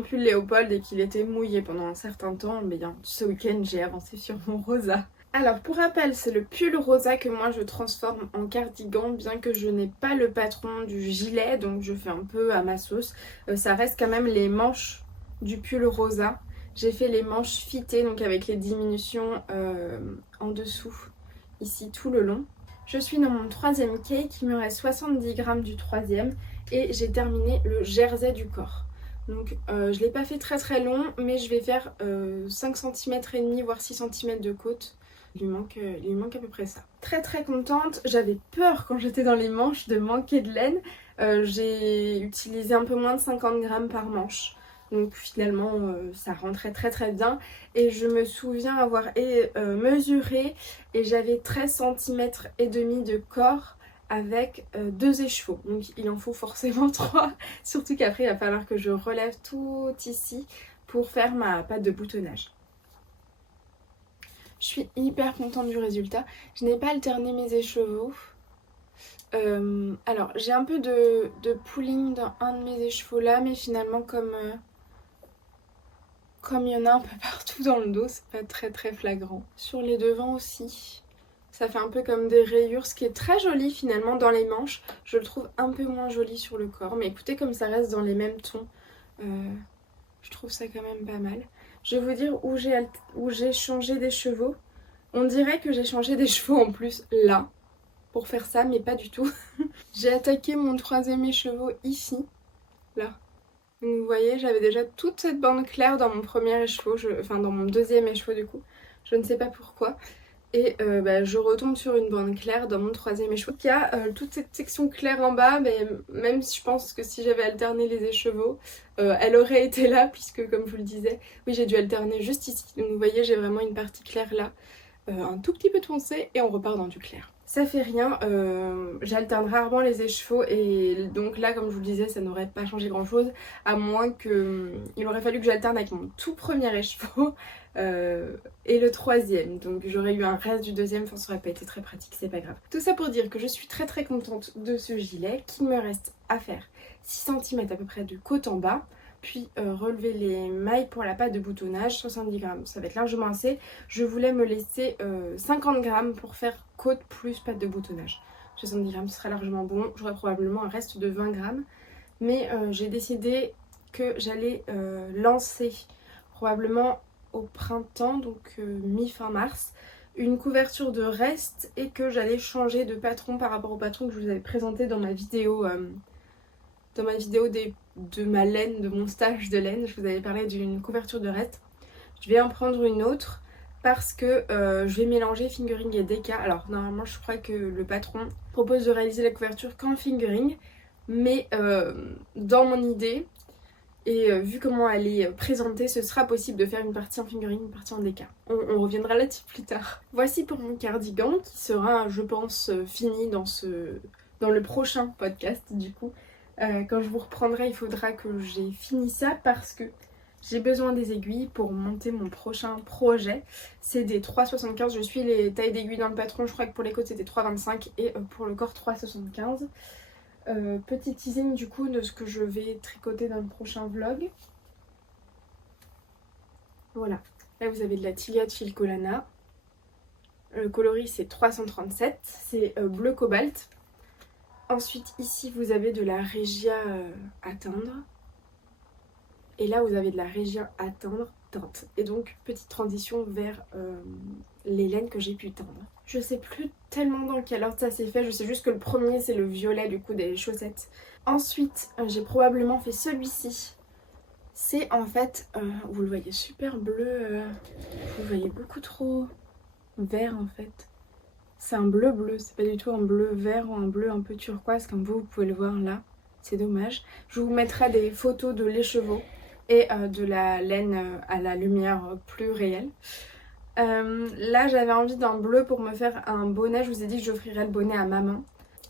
pull Léopold et qu'il était mouillé pendant un certain temps, ce week-end j'ai avancé sur mon rosa. Alors pour rappel, c'est le pull rosa que moi je transforme en cardigan, bien que je n'ai pas le patron du gilet, donc je fais un peu à ma sauce. Ça reste quand même les manches du pull rosa. J'ai fait les manches fitées, donc avec les diminutions en dessous, ici tout le long. Je suis dans mon 3e cake, il me reste 70 grammes du 3e et j'ai terminé le jersey du corps. Donc je ne l'ai pas fait très très long, mais je vais faire 5 cm et demi voire 6 cm de côte. Il lui manque à peu près ça. Très très contente, j'avais peur quand j'étais dans les manches de manquer de laine. J'ai utilisé un peu moins de 50 grammes par manche. Donc finalement ça rentrait très très bien. Et je me souviens avoir mesuré et j'avais 13,5 cm de corps avec 2 écheveaux. Donc il en faut forcément 3. Surtout qu'après il va falloir que je relève tout ici pour faire ma patte de boutonnage. Je suis hyper contente du résultat. Je n'ai pas alterné mes écheveaux. Alors j'ai un peu de pooling dans un de mes écheveaux là, mais finalement comme il y en a un peu partout dans le dos, c'est pas très très flagrant. Sur les devants aussi, ça fait un peu comme des rayures, ce qui est très joli finalement dans les manches. Je le trouve un peu moins joli sur le corps, mais écoutez, comme ça reste dans les mêmes tons, je trouve ça quand même pas mal. Je vais vous dire où j'ai changé des chevaux. On dirait que j'ai changé des chevaux en plus là, pour faire ça, mais pas du tout. J'ai attaqué mon 3e écheveau ici, là. Donc vous voyez, j'avais déjà toute cette bande claire dans mon premier écheveau, enfin dans mon 2e écheveau du coup. Je ne sais pas pourquoi. Et je retombe sur une bande claire dans mon 3e écheveau. Il y a toute cette section claire en bas, mais même si je pense que si j'avais alterné les écheveaux, elle aurait été là, puisque comme je vous le disais, oui j'ai dû alterner juste ici. Donc vous voyez, j'ai vraiment une partie claire là, un tout petit peu foncé et on repart dans du clair. Ça fait rien, j'alterne rarement les écheveaux et donc là comme je vous le disais ça n'aurait pas changé grand chose à moins que il aurait fallu que j'alterne avec mon tout premier écheveau et le 3e, donc j'aurais eu un reste du 2e, enfin ça aurait pas été très pratique, c'est pas grave. Tout ça pour dire que je suis très très contente de ce gilet, qu'il me reste à faire 6 cm à peu près de côte en bas. Puis relever les mailles pour la patte de boutonnage, 70 grammes, ça va être largement assez. Je voulais me laisser 50 grammes pour faire côte plus patte de boutonnage. 70 grammes ce sera largement bon, j'aurai probablement un reste de 20 grammes. Mais j'ai décidé que j'allais lancer probablement au printemps, donc mi-fin mars, une couverture de reste et que j'allais changer de patron par rapport au patron que je vous avais présenté dans ma vidéo de ma laine, de mon stage de laine. Je vous avais parlé d'une couverture de reste. Je vais en prendre une autre parce que je vais mélanger fingering et déca. Alors normalement je crois que le patron propose de réaliser la couverture qu'en fingering, mais dans mon idée et vu comment elle est présentée, ce sera possible de faire une partie en fingering, une partie en déca. On reviendra là-dessus plus tard. Voici pour mon cardigan qui sera je pense fini dans le prochain podcast du coup. Quand je vous reprendrai, il faudra que j'ai fini ça parce que j'ai besoin des aiguilles pour monter mon prochain projet. C'est des 3,75. Je suis les tailles d'aiguilles dans le patron. Je crois que pour les côtes c'était 3,25 et pour le corps 3,75. Petit teasing du coup de ce que je vais tricoter dans le prochain vlog. Voilà. Là vous avez de la Tilia de fil Colana. Le coloris c'est 337. C'est bleu cobalt. Ensuite ici vous avez de la Regia à teindre. Et là vous avez de la Regia à teindre teinte. Et donc petite transition vers les laines que j'ai pu teindre. Je sais plus tellement dans quel ordre ça s'est fait. Je sais juste que le premier c'est le violet du coup des chaussettes. Ensuite j'ai probablement fait celui-ci. C'est en fait, vous le voyez super bleu. Vous le voyez beaucoup trop vert en fait. C'est un bleu bleu, c'est pas du tout un bleu vert ou un bleu un peu turquoise comme vous pouvez le voir là. C'est dommage. Je vous mettrai des photos de l'écheveau et de la laine à la lumière plus réelle. Là j'avais envie d'un bleu pour me faire un bonnet. Je vous ai dit que j'offrirais le bonnet à maman.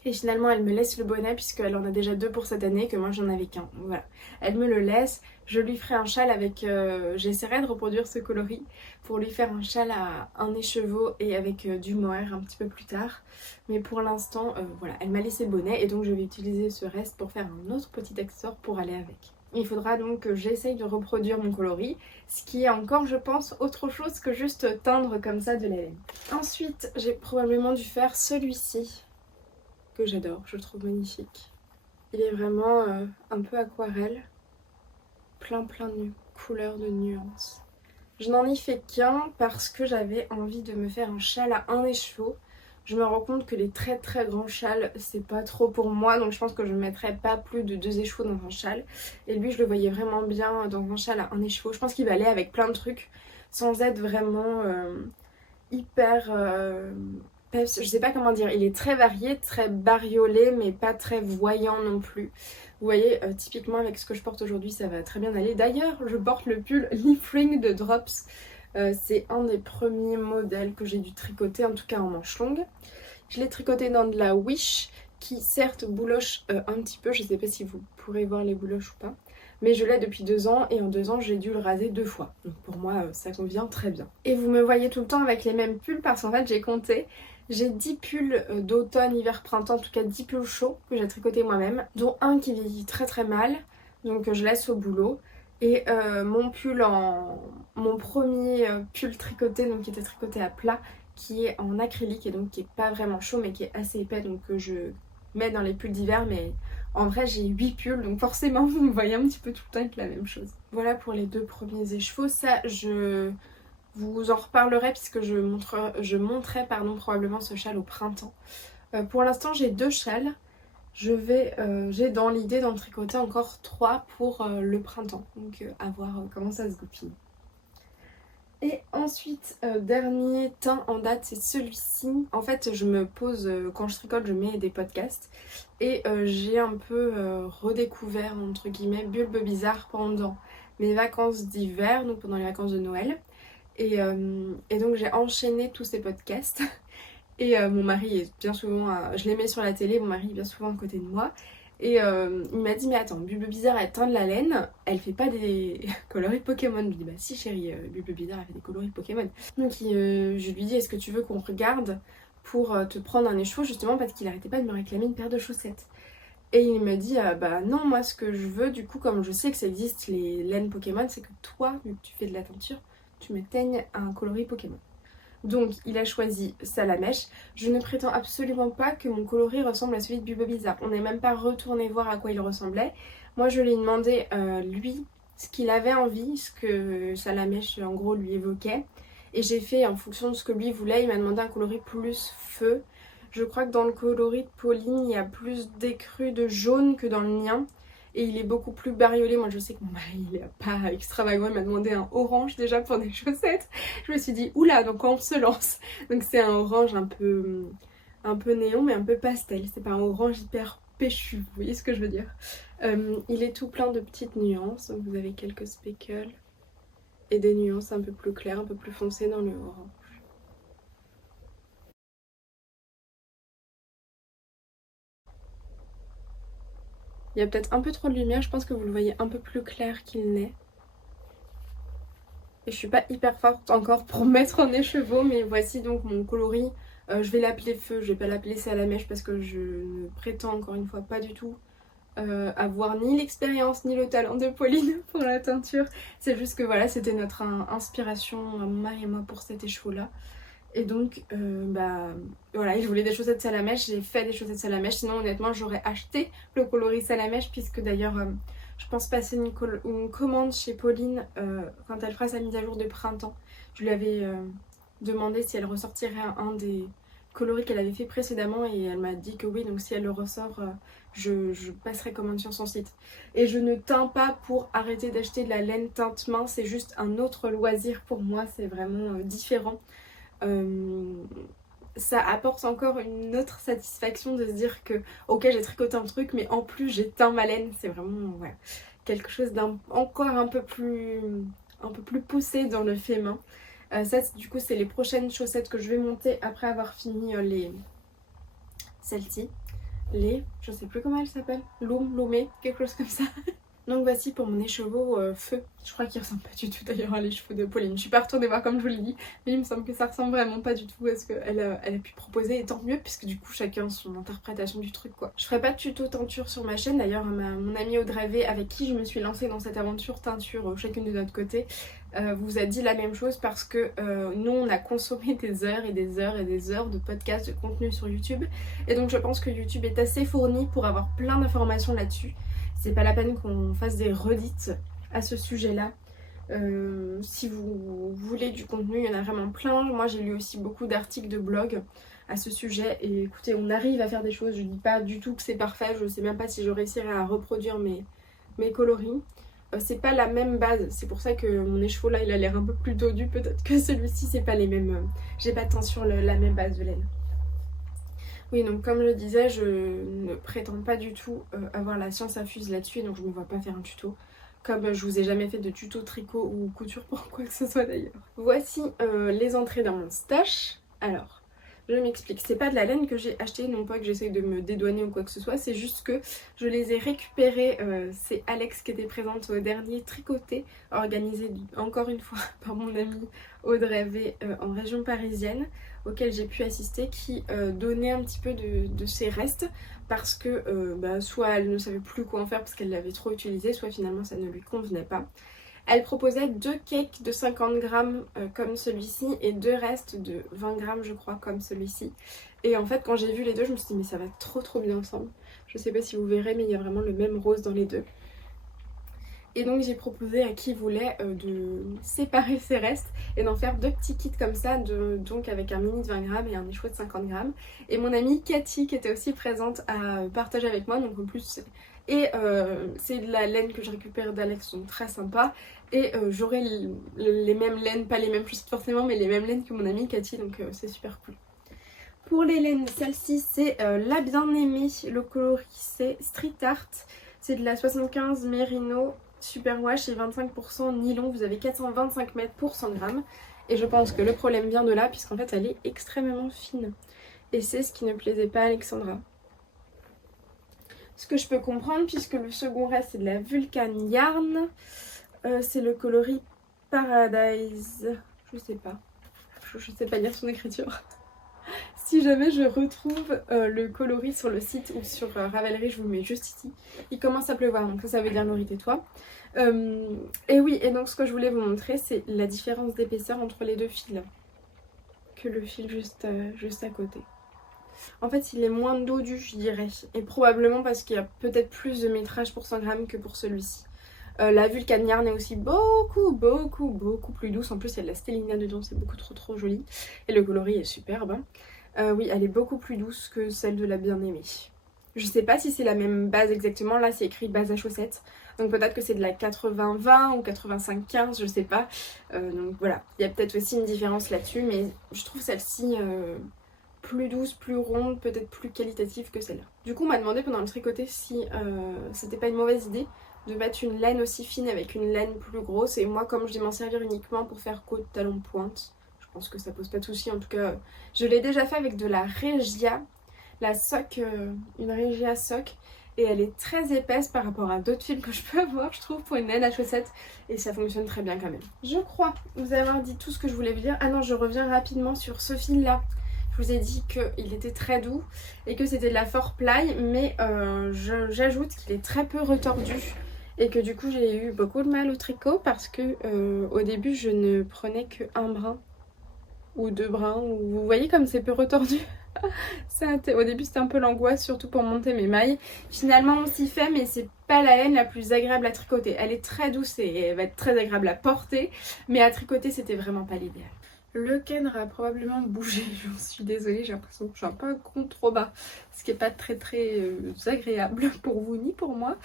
Et finalement elle me laisse le bonnet puisqu'elle en a déjà 2 pour cette année, que moi j'en avais qu'un. Voilà. Elle me le laisse. Je lui ferai un châle avec... j'essaierai de reproduire ce coloris pour lui faire un châle à un écheveau et avec du mohair un petit peu plus tard. Mais pour l'instant, voilà, elle m'a laissé le bonnet et donc je vais utiliser ce reste pour faire un autre petit accessoire pour aller avec. Il faudra donc que j'essaye de reproduire mon coloris, ce qui est encore, je pense, autre chose que juste teindre comme ça de la laine. Ensuite, j'ai probablement dû faire celui-ci, que j'adore, je le trouve magnifique. Il est vraiment un peu aquarelle, plein de couleurs, de nuances. Je n'en ai fait qu'un parce que j'avais envie de me faire un châle à un écheveau. Je me rends compte que les très grands châles c'est pas trop pour moi, donc je pense que je ne mettrai pas plus de 2 écheveaux dans un châle. Et lui je le voyais vraiment bien dans un châle à un écheveau. Je pense qu'il va aller avec plein de trucs sans être vraiment hyper peps, je sais pas comment dire, il est très varié, très bariolé mais pas très voyant non plus. Vous voyez, typiquement avec ce que je porte aujourd'hui ça va très bien aller. D'ailleurs je porte le pull Leaf Ring de Drops, c'est un des premiers modèles que j'ai dû tricoter, en tout cas en manche longue. Je l'ai tricoté dans de la Wish qui certes bouloche un petit peu, je sais pas si vous pourrez voir les bouloches ou pas. Mais je l'ai depuis 2 ans et en 2 ans j'ai dû le raser 2 fois. Donc pour moi ça convient très bien. Et vous me voyez tout le temps avec les mêmes pulls parce qu'en fait j'ai compté. J'ai 10 pulls d'automne, hiver, printemps, en tout cas 10 pulls chauds que j'ai tricotés moi-même. Dont un qui vieillit très très mal, donc je laisse au boulot. Et mon premier pull tricoté, donc qui était tricoté à plat, qui est en acrylique et donc qui est pas vraiment chaud mais qui est assez épais, donc que je mets dans les pulls d'hiver. Mais en vrai j'ai 8 pulls donc forcément vous me voyez un petit peu tout le temps avec la même chose. Voilà pour les 2 premiers écheveaux. Ça je vous en reparlerai puisque je montrerai probablement ce châle au printemps. Pour l'instant j'ai 2 châles. J'ai dans l'idée d'en tricoter encore 3 pour le printemps. Donc à voir comment ça se goupille. Et ensuite, dernier teint en date, c'est celui-ci. En fait, je me pose, quand je tricote, je mets des podcasts. Et j'ai un peu redécouvert, entre guillemets, Bulbe Bizarre pendant mes vacances d'hiver, donc pendant les vacances de Noël. Et donc j'ai enchaîné tous ces podcasts. Et mon mari est bien souvent, je les mets sur la télé, mon mari est bien souvent à côté de moi. Et il m'a dit mais attends, Bulbe Bizarre elle teint de la laine, elle fait pas des coloris Pokémon. Je lui dis bah si chérie, Bulbe Bizarre elle fait des coloris Pokémon. Donc je lui dis est-ce que tu veux qu'on regarde pour te prendre un écheveau, justement parce qu'il arrêtait pas de me réclamer une paire de chaussettes. Et il me dit bah non, moi ce que je veux du coup, comme je sais que ça existe les laines Pokémon, c'est que toi, vu que tu fais de la teinture, tu me teignes un coloris Pokémon. Donc il a choisi Salamèche. Je ne prétends absolument pas que mon coloris ressemble à celui de Bulbe Bizarre. On n'est même pas retourné voir à quoi il ressemblait. Moi je lui ai demandé lui ce qu'il avait envie, ce que Salamèche en gros lui évoquait. Et j'ai fait en fonction de ce que lui voulait. Il m'a demandé un coloris plus feu. Je crois que dans le coloris de Pauline il y a plus d'écrus de jaune que dans le mien. Et il est beaucoup plus bariolé. Moi je sais que mon mari il est pas extravagant, il m'a demandé un orange déjà pour des chaussettes. Je me suis dit oula, donc on se lance. Donc c'est un orange un peu néon mais un peu pastel. C'est pas un orange hyper péchu, vous voyez ce que je veux dire. Il est tout plein de petites nuances. Donc vous avez quelques speckles et des nuances un peu plus claires, un peu plus foncées dans le orange. Il y a peut-être un peu trop de lumière, je pense que vous le voyez un peu plus clair qu'il n'est. Et je suis pas hyper forte encore pour mettre en écheveau, mais voici donc mon coloris. Je vais l'appeler feu, je vais pas l'appeler Salamèche parce que je ne prétends encore une fois pas du tout avoir ni l'expérience ni le talent de Pauline pour la teinture. C'est juste que voilà, c'était notre inspiration, mon mari et moi, pour cet écheveau là. Et donc voilà, il voulait des chaussettes Salamèche, j'ai fait des chaussettes Salamèche. Sinon honnêtement j'aurais acheté le coloris Salamèche, puisque d'ailleurs je pense passer une commande chez Pauline quand elle fera sa mise à jour de printemps. Je lui avais demandé si elle ressortirait un des coloris qu'elle avait fait précédemment et elle m'a dit que oui, donc si elle le ressort je passerai commande sur son site. Et je ne teins pas pour arrêter d'acheter de la laine teinte main, c'est juste un autre loisir pour moi, c'est vraiment différent. Ça apporte encore une autre satisfaction de se dire que ok j'ai tricoté un truc mais en plus j'ai teint ma laine. C'est vraiment ouais, quelque chose encore un peu plus poussé dans le fait main. Ça du coup c'est les prochaines chaussettes que je vais monter après avoir fini celle-ci, je sais plus comment elle s'appelle, Loumé, quelque chose comme ça. Donc voici pour mon écheveau feu. Je crois qu'il ressemble pas du tout d'ailleurs à l'écheveau de Pauline. Je suis pas retournée voir comme je vous l'ai dit, mais il me semble que ça ressemble vraiment pas du tout à ce qu'elle a pu proposer. Et tant mieux, puisque du coup chacun son interprétation du truc quoi. Je ferai pas de tuto teinture sur ma chaîne. D'ailleurs mon amie Audrey V, avec qui je me suis lancée dans cette aventure teinture chacune de notre côté, vous a dit la même chose, parce que nous on a consommé des heures et des heures et des heures de podcasts, de contenu sur YouTube. Et donc je pense que YouTube est assez fourni pour avoir plein d'informations là-dessus. C'est pas la peine qu'on fasse des redites à ce sujet-là. Si vous voulez du contenu, il y en a vraiment plein. Moi j'ai lu aussi beaucoup d'articles de blog à ce sujet. Et écoutez, on arrive à faire des choses. Je dis pas du tout que c'est parfait. Je sais même pas si je réussirai à reproduire mes coloris. C'est pas la même base. C'est pour ça que mon écheveau là, il a l'air un peu plus dodu peut-être que celui-ci. C'est pas les mêmes. J'ai pas de teint sur la même base de laine. Oui, donc comme je disais, je ne prétends pas du tout avoir la science infuse là-dessus, donc je ne me vois pas faire un tuto. Comme je vous ai jamais fait de tuto tricot ou couture pour quoi que ce soit d'ailleurs. Voici les entrées dans mon stash. Alors, je m'explique, c'est pas de la laine que j'ai acheté, non pas que j'essaye de me dédouaner ou quoi que ce soit, c'est juste que je les ai récupérées, c'est Alex qui était présente au dernier tricoté, organisé encore une fois par mon amie Audrey V en région parisienne, auquel j'ai pu assister, qui donnait un petit peu de ses restes, parce que soit elle ne savait plus quoi en faire parce qu'elle l'avait trop utilisé, soit finalement ça ne lui convenait pas. Elle proposait 2 cakes de 50 grammes comme celui-ci et 2 restes de 20 grammes je crois comme celui-ci. Et en fait quand j'ai vu les deux je me suis dit mais ça va trop bien ensemble. Je sais pas si vous verrez mais il y a vraiment le même rose dans les deux. Et donc j'ai proposé à qui voulait de séparer ses restes et d'en faire 2 petits kits comme ça, donc avec un mini de 20 grammes et un échoua de 50 grammes. Et mon amie Cathy qui était aussi présente à partager avec moi, donc en plus c'est de la laine que je récupère d'Alex, donc très sympa. Et j'aurai les mêmes laines, pas les mêmes choses forcément, mais les mêmes laines que mon amie Cathy, donc c'est super cool. Pour les laines, celle-ci c'est la bien-aimée, le coloris c'est Street Art. C'est de la 75 Merino Superwash et 25% nylon. Vous avez 425 mètres pour 100 grammes. Et je pense que le problème vient de là, puisqu'en fait elle est extrêmement fine. Et c'est ce qui ne plaisait pas à Alexandra. Ce que je peux comprendre, puisque le second reste c'est de la Vulcan Yarn. C'est le coloris Paradise. Je sais pas. Je sais pas lire son écriture. Si jamais je retrouve le coloris sur le site ou sur Ravelry, je vous le mets juste ici. Il commence à pleuvoir, donc ça veut dire Laurie tais-toi. Et oui, et donc ce que je voulais vous montrer, c'est la différence d'épaisseur entre les deux fils. Que le fil juste à côté. En fait, il est moins dodu, je dirais. Et probablement parce qu'il y a peut-être plus de métrage pour 100 grammes que pour celui-ci. La Vulcan Yarn est aussi beaucoup plus douce. En plus, il y a de la Stellina dedans, c'est beaucoup trop joli. Et le coloris est superbe. Oui, elle est beaucoup plus douce que celle de la bien-aimée. Je sais pas si c'est la même base exactement. Là, c'est écrit base à chaussettes. Donc peut-être que c'est de la 80-20 ou 85-15, je sais pas. Donc voilà, il y a peut-être aussi une différence là-dessus. Mais je trouve celle-ci plus douce, plus ronde, peut-être plus qualitative que celle-là. Du coup, on m'a demandé pendant le tricoté si c'était pas une mauvaise idée de mettre une laine aussi fine avec une laine plus grosse. Et moi, comme je vais m'en servir uniquement pour faire côte, talon, pointe, je pense que ça pose pas de soucis. En tout cas, je l'ai déjà fait avec de la Regia, la sock, une Regia sock. Et elle est très épaisse par rapport à d'autres fils que je peux avoir, je trouve, pour une laine à chaussettes. Et ça fonctionne très bien quand même. Je crois vous avoir dit tout ce que je voulais vous dire. Ah non, je reviens rapidement sur ce fil-là. Je vous ai dit qu'il était très doux et que c'était de la 4ply, mais j'ajoute qu'il est très peu retordu. Et que du coup j'ai eu beaucoup de mal au tricot parce que au début je ne prenais que un brin ou 2 brins. Vous voyez comme c'est peu retordu. Au début c'était un peu l'angoisse, surtout pour monter mes mailles. Finalement on s'y fait, mais c'est pas la laine la plus agréable à tricoter. Elle est très douce et elle va être très agréable à porter, mais à tricoter c'était vraiment pas l'idéal. Le cadre a probablement bougé, j'en suis désolée, j'ai l'impression que j'ai un peu un compte trop bas, ce qui n'est pas très agréable pour vous ni pour moi,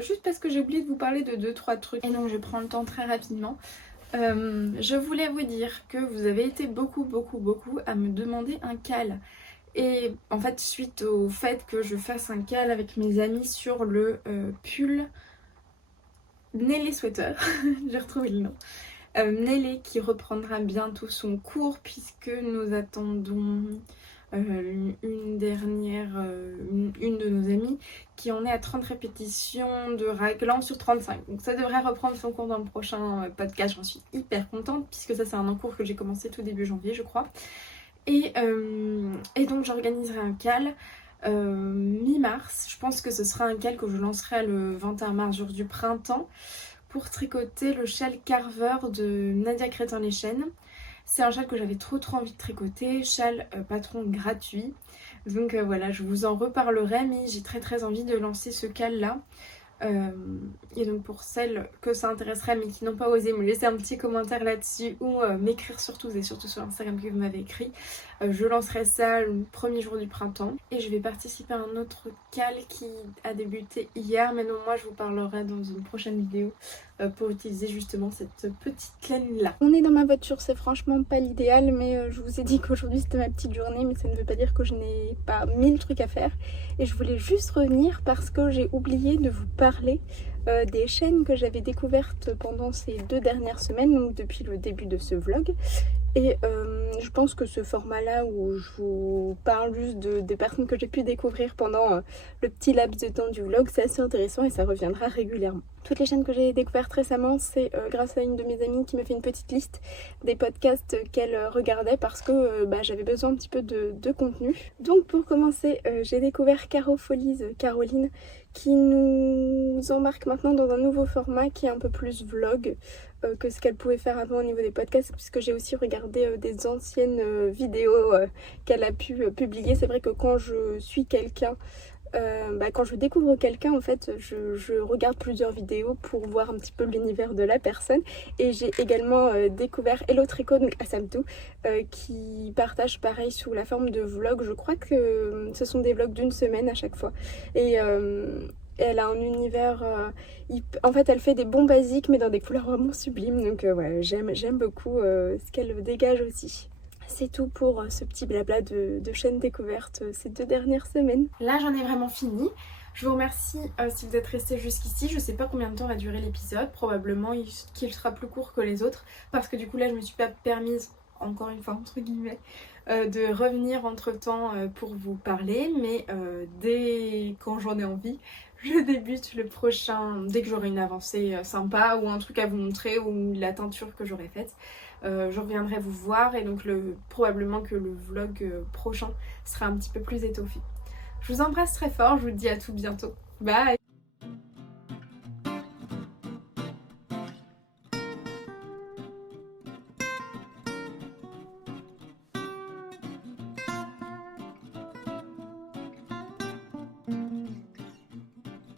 juste parce que j'ai oublié de vous parler de 2-3 trucs et donc je prends le temps très rapidement. Je voulais vous dire que vous avez été beaucoup à me demander un cal. Et en fait suite au fait que je fasse un cal avec mes amis sur le pull Nelly Sweater, j'ai retrouvé le nom. Nelly qui reprendra bientôt son cours puisque nous attendons une de nos amies qui en est à 30 répétitions de raglan sur 35. Donc ça devrait reprendre son cours dans le prochain podcast, j'en suis hyper contente puisque ça c'est un cours que j'ai commencé tout début janvier je crois. Et donc j'organiserai un cal mi-mars, je pense que ce sera un cal que je lancerai le 21 mars, jour du printemps, pour tricoter le châle Carver de Nadia Crétin-les-Chênes. C'est un châle que j'avais trop envie de tricoter, châle patron gratuit. Donc voilà, je vous en reparlerai, mais j'ai très envie de lancer ce cal là. Et donc pour celles que ça intéresserait mais qui n'ont pas osé me laisser un petit commentaire là-dessus ou m'écrire surtout et surtout sur Instagram que vous m'avez écrit, je lancerai ça le premier jour du printemps. Et je vais participer à un autre cal qui a débuté hier, mais non, moi je vous parlerai dans une prochaine vidéo pour utiliser justement cette petite laine là. On est dans ma voiture, c'est franchement pas l'idéal, mais je vous ai dit qu'aujourd'hui c'était ma petite journée, mais ça ne veut pas dire que je n'ai pas 1000 trucs à faire. Et je voulais juste revenir parce que j'ai oublié de vous parler des chaînes que j'avais découvertes pendant ces 2 dernières semaines, donc depuis le début de ce vlog. Et je pense que ce format-là où je vous parle juste des personnes que j'ai pu découvrir pendant le petit laps de temps du vlog, c'est assez intéressant et ça reviendra régulièrement. Toutes les chaînes que j'ai découvertes récemment, c'est grâce à une de mes amies qui m'a fait une petite liste des podcasts qu'elle regardait parce que j'avais besoin un petit peu de contenu. Donc pour commencer, j'ai découvert Caro Folies, Caroline, qui nous embarque maintenant dans un nouveau format qui est un peu plus vlog que ce qu'elle pouvait faire avant au niveau des podcasts, puisque j'ai aussi regardé des anciennes vidéos qu'elle a pu publier. C'est vrai que quand je suis quelqu'un, quand je découvre quelqu'un, en fait, je regarde plusieurs vidéos pour voir un petit peu l'univers de la personne. Et j'ai également découvert Hello Tricot, donc Assamtou, qui partage pareil sous la forme de vlog. Je crois que ce sont des vlogs d'1 semaine à chaque fois. Et elle a un univers, en fait elle fait des bons basiques mais dans des couleurs vraiment sublimes, donc ouais, j'aime beaucoup ce qu'elle dégage aussi. C'est tout pour ce petit blabla de chaîne découverte ces 2 dernières semaines. Là j'en ai vraiment fini. Je vous remercie si vous êtes restés jusqu'ici. Je sais pas combien de temps va durer l'épisode, probablement qu'il sera plus court que les autres parce que du coup là je me suis pas permise, encore une fois entre guillemets, de revenir entre temps pour vous parler, mais dès quand j'en ai envie, je débute le prochain, dès que j'aurai une avancée sympa ou un truc à vous montrer ou la teinture que j'aurai faite. Je reviendrai vous voir et donc probablement que le vlog prochain sera un petit peu plus étoffé. Je vous embrasse très fort, je vous dis à tout bientôt. Bye!